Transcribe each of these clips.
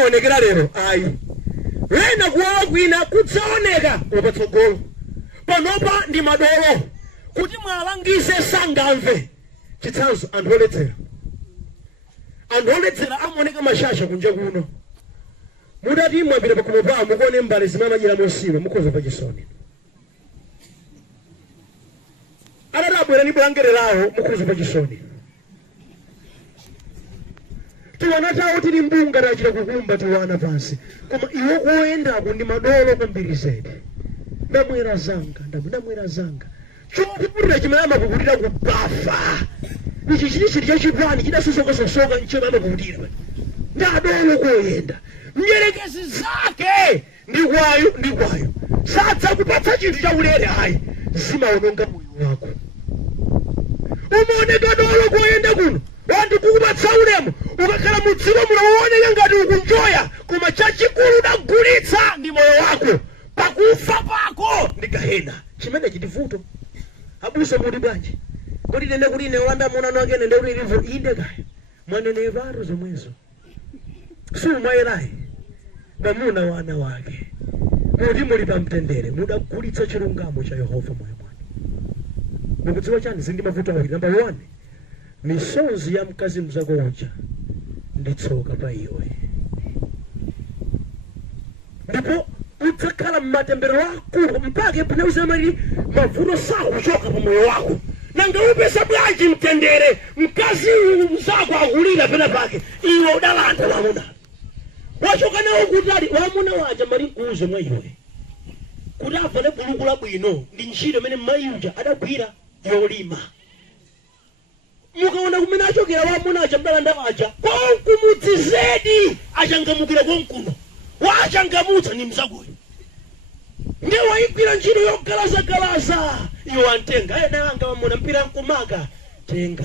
kuonekera lero ayi wena kuwawa kwina kudzaoneka patsogolo panopa ndi madolo kuti mwalangize sangamve chitsanzo anthu oledzera amaoneka mashasha kunja kuno mudati mwapita pakhomo pawo mukuone mbale zimamanyira mosiwa mukhoza pachisoni adadabwera ni bwangere lawo mukhoza pachisoni tiwana tawo tili mbunga tachita kukumba tiwana pansi koma iwo kuoyendako ndi madolo kwambiri zedi ndamwera zanga chokuputira chimayama kukutira kubafa ichi chili chachipani chidasusokasosoka nchimayama kukutira ndadolo kuoyenda mnyerekezi zake ndi kwayo sadza kupatsa chinthu chaulere ayi zimaononga moyo wako umaoneka dolo kuoyenda kuno wantu kukupatsa ulemu ukakhala mudziko muno uoneka ngati ukunjoya koma chachikulu udagulitsa ndi moyo wako pakufa pako ndi gahena chimene chitivuto abuso muti bwanji kuti nene kuti ine olanda muna wake nende kuti ilivu inde kaya mwanene varo zomwezo sumayerayi bamuna wana wake muti muli pamtendere mudagulitsa chilungamo cha Yehova moyo mwanu mukudziwa chani zindi mavuto awiri number 1 misonzi ya mkazi mzako uja nditsoka pa iwe ndipo utakhala mmatembero wako mpaka panauza mali mavuto sakuchoka pa moyo wako nanga upesa bwanji mtendere mkazi mzako akulira pena pake iwe udalanda wamuna wachoka nawo kutali wamuna waja mali kuuze mwa iwe kuti avale buluku labwino ndi ntchito imene mayuja adagwira yolima mukaona kumene achokera wamuna aja mdalanda waja konkumudzi zedi achangamukira konkuno wachangamutsa ni mzagoyo ndiye wayigwira ntchito yogalazagalaza iwo antenga ena anga wamuna mpira nkumaga tenga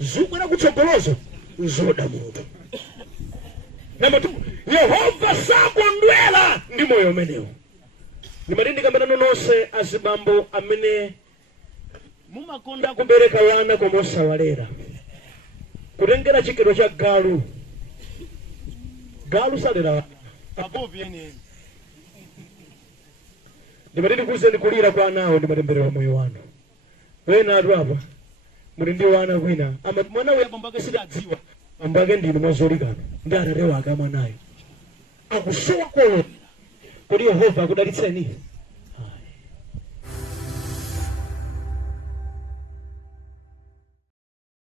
zubwera kutsogolozo zoda mutu namba 2 Yehova sakondwera ndi moyo umenewo ndimatindi kambana nonse azibambo amene mumakonda kubereka wana koma osawalera kutengera chikero cha galu salera abovi yenene ndimatindi kuzeni kulira kwa anawo ndimatemberera moyo wanu wena atu apa muli ndi wana kwina ama mwana uya bambake sidadziwa bambake ndinu mwazolikana ndi atate wake amwanayo akusowa kolo kuti Yehova akudalitseni